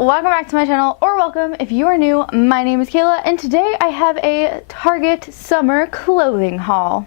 welcome back to my channel, or welcome if you are new. My name is Kayla, and today I have a Target summer clothing haul.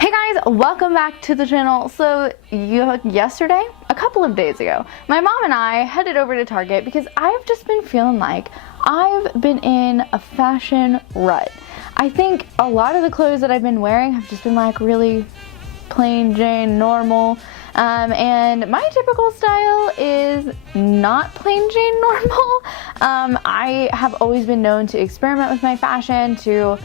Hey guys, welcome back to the channel. So yesterday, a couple of days ago, my mom and I headed over to Target because I've just been feeling like I've been in a fashion rut. I think a lot of the clothes that I've been wearing have just been like really plain Jane normal. And my typical style is not plain Jane normal. I have always been known to experiment with my fashion, to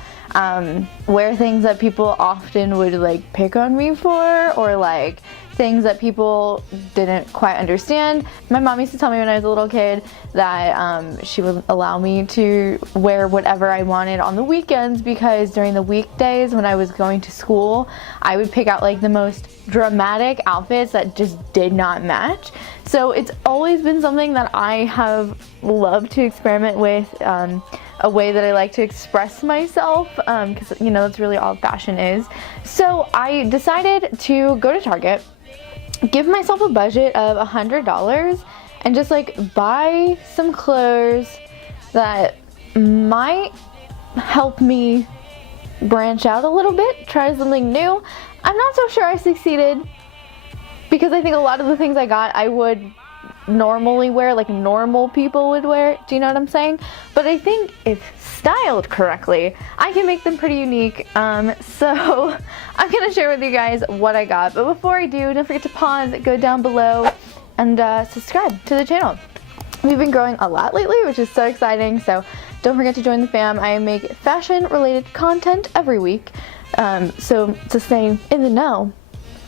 wear things that people often would like pick on me for, or like things that people didn't quite understand. My mom used to tell me when I was a little kid that she would allow me to wear whatever I wanted on the weekends, because during the weekdays when I was going to school, I would pick out like the most dramatic outfits that just did not match. So it's always been something that I have loved to experiment with, a way that I like to express myself, because you know that's really all fashion is. So I decided to go to Target, give myself a budget of $100, and just like buy some clothes that might help me branch out a little bit, try something new. I'm not so sure I succeeded, because I think a lot of the things I got I would normally wear, like normal people would wear. Do you know what I'm saying? But I think if styled correctly, I can make them pretty unique. So I'm gonna share with you guys what I got. But before I do, don't forget to pause, go down below, and subscribe to the channel. We've been growing a lot lately, which is so exciting. So don't forget to join the fam. I make fashion related content every week. So to stay in the know,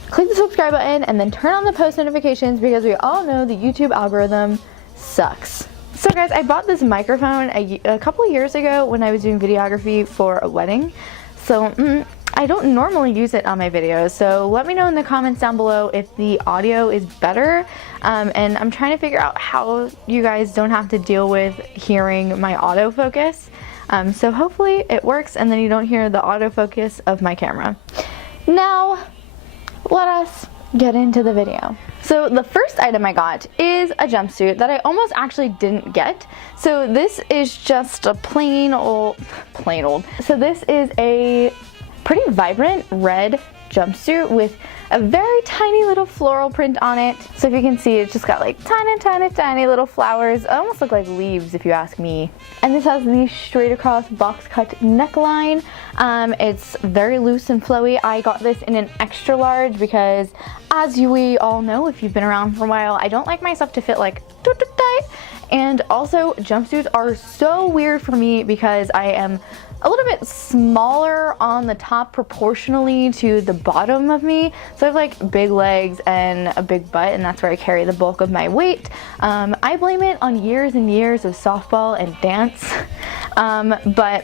click the subscribe button and then turn on the post notifications, because we all know the YouTube algorithm sucks. So guys, I bought this microphone a couple of years ago when I was doing videography for a wedding. So I don't normally use it on my videos, so let me know in the comments down below if the audio is better. And I'm trying to figure out how you guys don't have to deal with hearing my autofocus. So hopefully it works and then you don't hear the autofocus of my camera. Now, let us get into the video. So the first item I got is a jumpsuit that I almost actually didn't get. So this is just a plain old. So this is a pretty vibrant red jumpsuit with a very tiny little floral print on it. So if you can see, it's just got like tiny little flowers. It almost look like leaves if you ask me. And this has the straight across box cut neckline. It's very loose and flowy. I got this in an extra large because, as we all know if you've been around for a while, I don't like my stuff to fit like tight. And also jumpsuits are so weird for me because I am a little bit smaller on the top proportionally to the bottom of me. So I have like big legs and a big butt, and that's where I carry the bulk of my weight. I blame it on years and years of softball and dance. But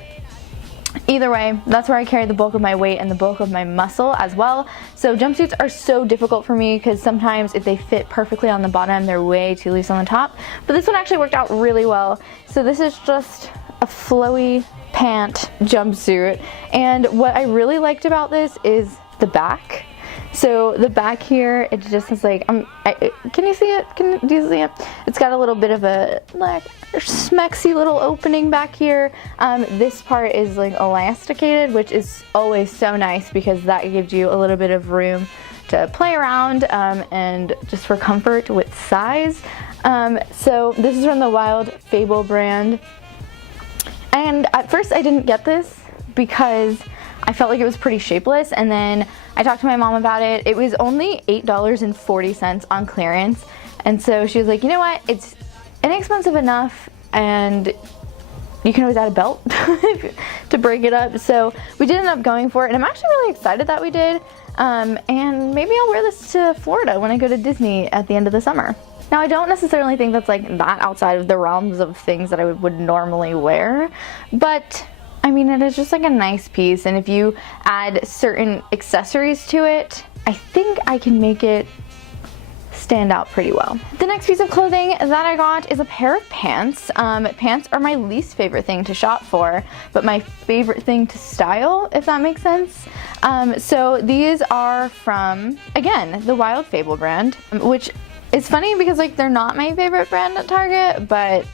either way, that's where I carry the bulk of my weight and the bulk of my muscle as well. So jumpsuits are so difficult for me because sometimes if they fit perfectly on the bottom, they're way too loose on the top. But this one actually worked out really well. So this is just a flowy pant jumpsuit, and what I really liked about this is the back. So the back here, it just has like, can you see it? Do you see it? It's got a little bit of a like smexy little opening back here. This part is like elasticated, which is always so nice because that gives you a little bit of room to play around, and just for comfort with size. So this is from the Wild Fable brand. And at first I didn't get this because I felt like it was pretty shapeless, and then I talked to my mom about it. It was only $8.40 on clearance, and so she was like, you know what, it's inexpensive enough and you can always add a belt to break it up. So we did end up going for it, and I'm actually really excited that we did. And maybe I'll wear this to Florida when I go to Disney at the end of the summer. Now, I don't necessarily think that's like that outside of the realms of things that I would normally wear, but I mean, it is just like a nice piece, and if you add certain accessories to it, I think I can make it stand out pretty well. The next piece of clothing that I got is a pair of pants. Pants are my least favorite thing to shop for, but my favorite thing to style, if that makes sense. So these are from, again, the Wild Fable brand, which It's funny because like they're not my favorite brand at Target, but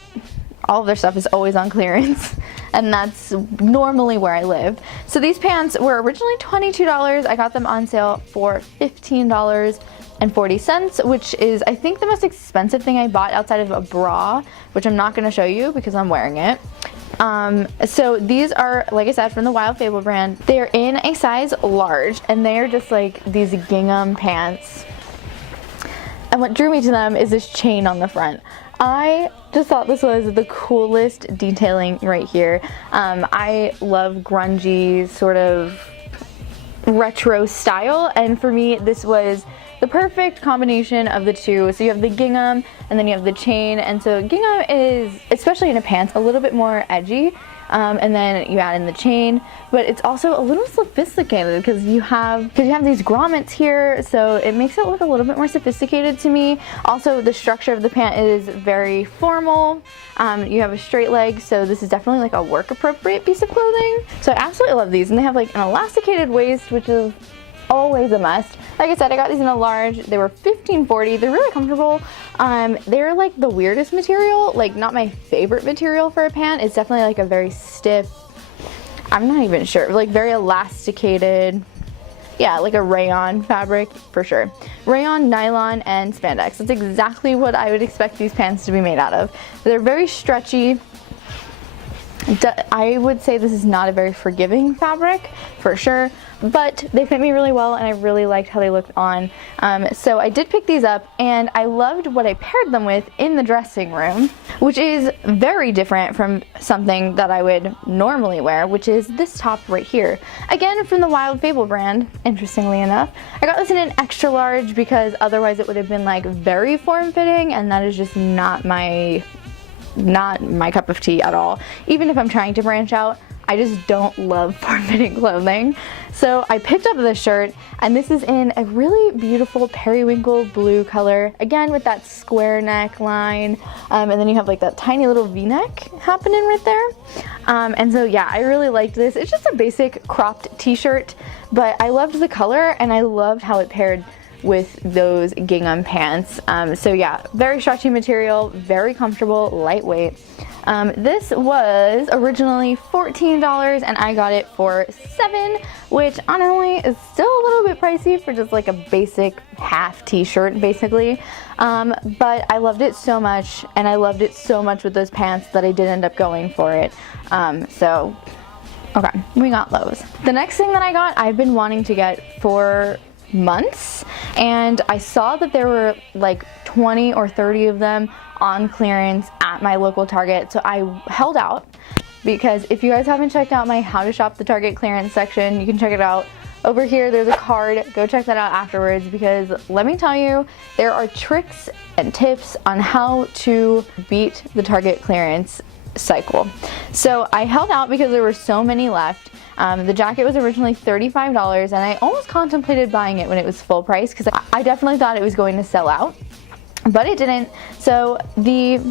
all of their stuff is always on clearance, and that's normally where I live. So these pants were originally $22. I got them on sale for $15.40, which is I think the most expensive thing I bought outside of a bra, which I'm not going to show you because I'm wearing it. So these are, like I said, from the Wild Fable brand. They're in a size large, and they're just like these gingham pants. And what drew me to them is this chain on the front. I just thought this was the coolest detailing right here. I love grungy sort of retro style, and for me this was the perfect combination of the two. So you have the gingham and then you have the chain, and so gingham is, especially in a pants, a little bit more edgy, and then you add in the chain, but it's also a little sophisticated because you have these grommets here, so it makes it look a little bit more sophisticated to me. Also, the structure of the pant is very formal. You have a straight leg, so this is definitely like a work appropriate piece of clothing. So I absolutely love these, and they have like an elasticated waist, which is always a must. Like I said, I got these in a large. They were $15.40. They're really comfortable. They're like the weirdest material, like not my favorite material for a pant. It's definitely like a very stiff, I'm not even sure, like very elasticated, yeah, like a rayon fabric for sure. Rayon, nylon, and spandex. That's exactly what I would expect these pants to be made out of. They're very stretchy. I would say this is not a very forgiving fabric for sure, but they fit me really well and I really liked how they looked on. So I did pick these up, and I loved what I paired them with in the dressing room, which is very different from something that I would normally wear, which is this top right here. Again, from the Wild Fable brand, interestingly enough. I got this in an extra large because otherwise it would have been like very form-fitting, and that is just not my cup of tea at all. Even if I'm trying to branch out, I just don't love form-fitting clothing. So I picked up this shirt, and this is in a really beautiful periwinkle blue color, again with that square neckline, and then you have like that tiny little v-neck happening right there. And so yeah, I really liked this. It's just a basic cropped t-shirt, but I loved the color and I loved how it paired with those gingham pants. So yeah, very stretchy material, very comfortable, lightweight. This was originally $14 and I got it for $7, which honestly is still a little bit pricey for just like a basic half t-shirt basically. But I loved it so much, and I loved it so much with those pants that I did end up going for it. So okay, we got those. The next thing that I got, I've been wanting to get for months, and I saw that there were like 20 or 30 of them on clearance at my local Target, so I held out, because if you guys haven't checked out my how to shop the Target clearance section, you can check it out over here. There's a card, go check that out afterwards, because let me tell you, there are tricks and tips on how to beat the Target clearance cycle. So I held out because there were so many left. The jacket was originally $35, and I almost contemplated buying it when it was full price because I definitely thought it was going to sell out, but it didn't. So the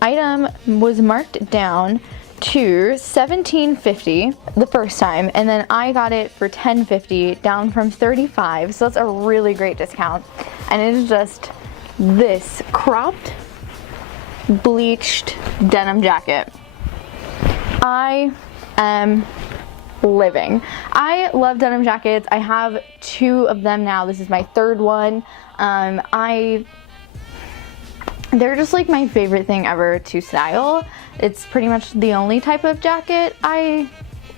item was marked down to $17.50 the first time, and then I got it for $10.50, down from $35, so that's a really great discount. And it is just this cropped, bleached denim jacket. I am living. I love denim jackets. I have 2 of them now. This is my 3rd one. They're just like my favorite thing ever to style. It's pretty much the only type of jacket I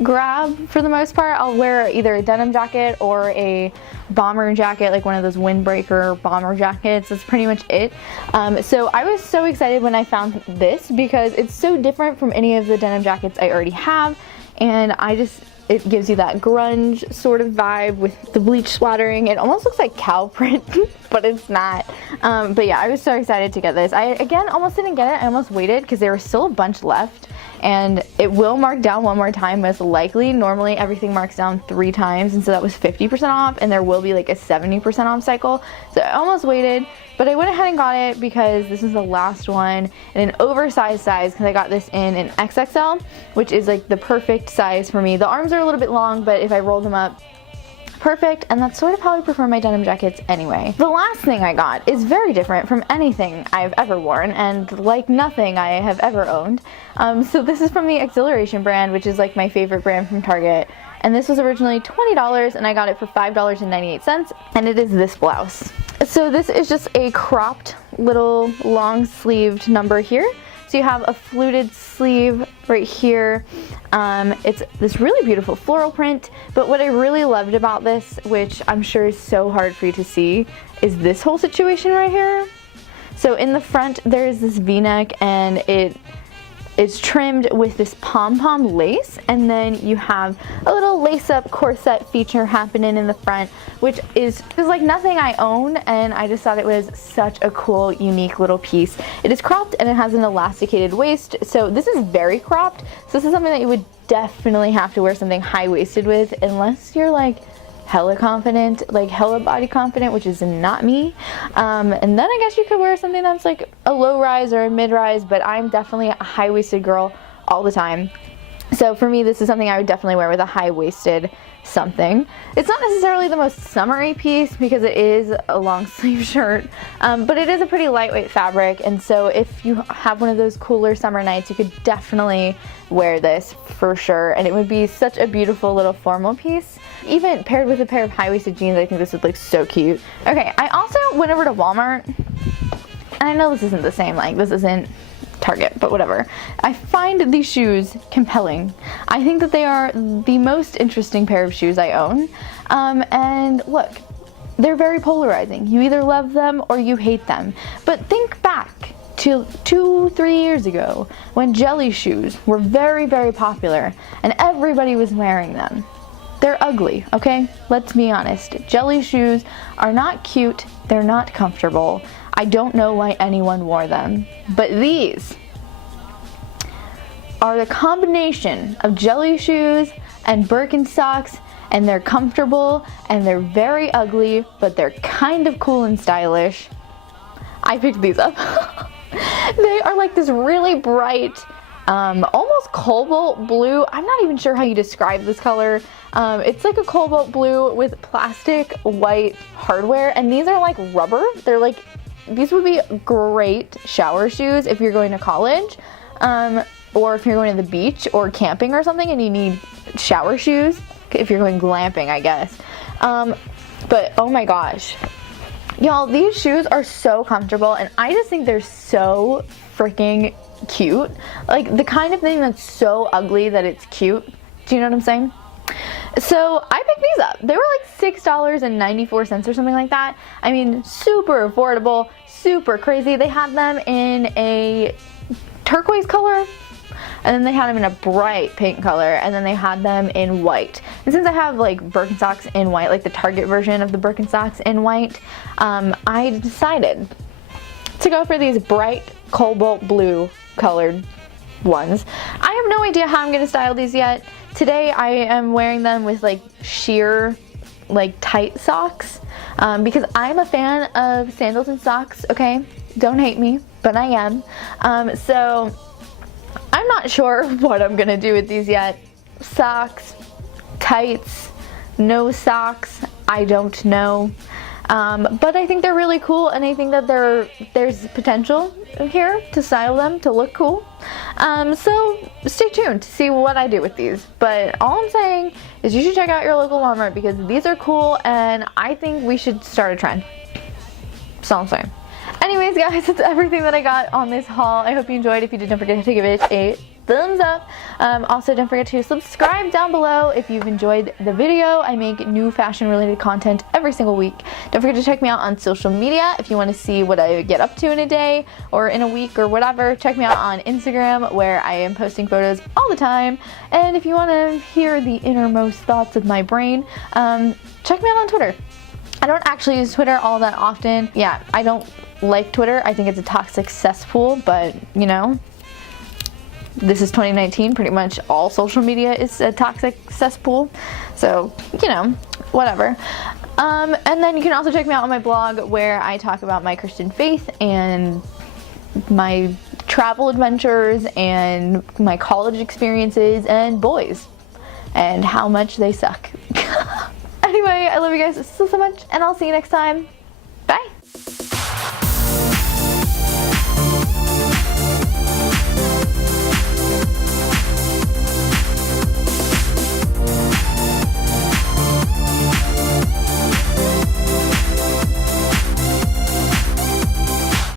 grab for the most part. I'll wear either a denim jacket or a bomber jacket, like one of those windbreaker bomber jackets. That's pretty much it. So I was so excited when I found this because it's so different from any of the denim jackets I already have, and it gives you that grunge sort of vibe with the bleach splattering. It almost looks like cow print, but it's not. But yeah, I was so excited to get this. I, again, almost didn't get it. I almost waited because there was still a bunch left, and it will mark down one more time, most likely. Normally everything marks down 3 times, and so that was 50% off, and there will be like a 70% off cycle. So I almost waited, but I went ahead and got it because this is the last one in an oversized size, because I got this in an XXL, which is like the perfect size for me. The arms are a little bit long, but if I roll them up perfect, and that's sort of how I prefer my denim jackets anyway. The last thing I got is very different from anything I've ever worn, and like nothing I have ever owned. So this is from the Exhilaration brand, which is like my favorite brand from Target. And this was originally $20, and I got it for $5.98, and it is this blouse. So this is just a cropped little long sleeved number here. So you have a fluted sleeve right here. It's this really beautiful floral print, but what I really loved about this, which I'm sure is so hard for you to see, is this whole situation right here. So in the front there's this v-neck, and it's trimmed with this pom-pom lace, and then you have a little lace-up corset feature happening in the front, which is like nothing I own, and I just thought it was such a cool, unique little piece. It is cropped, and it has an elasticated waist, so this is very cropped. So this is something that you would definitely have to wear something high-waisted with, unless you're like hella confident, like hella body confident, which is not me. And then I guess you could wear something that's like a low rise or a mid rise, but I'm definitely a high-waisted girl all the time. So for me, this is something I would definitely wear with a high-waisted something. It's not necessarily the most summery piece because it is a long sleeve shirt, but it is a pretty lightweight fabric, and so if you have one of those cooler summer nights, you could definitely wear this for sure, and it would be such a beautiful little formal piece. Even paired with a pair of high-waisted jeans, I think this would look so cute. Okay, I also went over to Walmart, and I know this isn't the same, like this isn't Target, but whatever. I find these shoes compelling. I think that they are the most interesting pair of shoes I own. And look, they're very polarizing. You either love them or you hate them. But think back to 2-3 years ago when jelly shoes were very, very popular and everybody was wearing them. They're ugly, okay? Let's be honest. Jelly shoes are not cute. They're not comfortable. I don't know why anyone wore them, but these are the combination of jelly shoes and Birkenstocks, and they're comfortable and they're very ugly, but they're kind of cool and stylish. I picked these up. They are like this really bright, almost cobalt blue. I'm not even sure how you describe this color. It's like a cobalt blue with plastic white hardware, and these are like rubber. They're like, these would be great shower shoes if you're going to college, or if you're going to the beach or camping or something and you need shower shoes, if you're going glamping, I guess. But oh my gosh, y'all, these shoes are so comfortable, and I just think they're so freaking cute. Like the kind of thing that's so ugly that it's cute. Do you know what I'm saying? So I picked these up. They were like $6.94 or something like that. I mean, super affordable, super crazy. They had them in a turquoise color, and then they had them in a bright pink color, and then they had them in white. And since I have like Birkenstocks in white, like the Target version of the Birkenstocks in white, I decided to go for these bright cobalt blue colored ones. I have no idea how I'm gonna style these yet. Today I am wearing them with like sheer, like tight socks, because I'm a fan of sandals and socks, okay? Don't hate me, but I am. So I'm not sure what I'm gonna do with these yet. Socks, tights, no socks, I don't know. But I think they're really cool, and I think that there's potential here to style them to look cool. So stay tuned to see what I do with these. But all I'm saying is you should check out your local Walmart because these are cool, and I think we should start a trend. That's all I'm saying. Anyways, guys, that's everything that I got on this haul. I hope you enjoyed. If you did, don't forget to give it a thumbs up. Also, don't forget to subscribe down below if you've enjoyed the video. I make new fashion related content every single week. Don't forget to check me out on social media if you want to see what I get up to in a day or in a week or whatever. Check me out on Instagram where I am posting photos all the time. And if you want to hear the innermost thoughts of my brain, check me out on Twitter. I don't actually use Twitter all that often. Yeah, I don't like Twitter. I think it's a toxic cesspool, but you know, this is 2019. Pretty much all social media is a toxic cesspool. So, you know, whatever. And then you can also check me out on my blog where I talk about my Christian faith and my travel adventures and my college experiences and boys and how much they suck. Anyway, I love you guys so much, and I'll see you next time.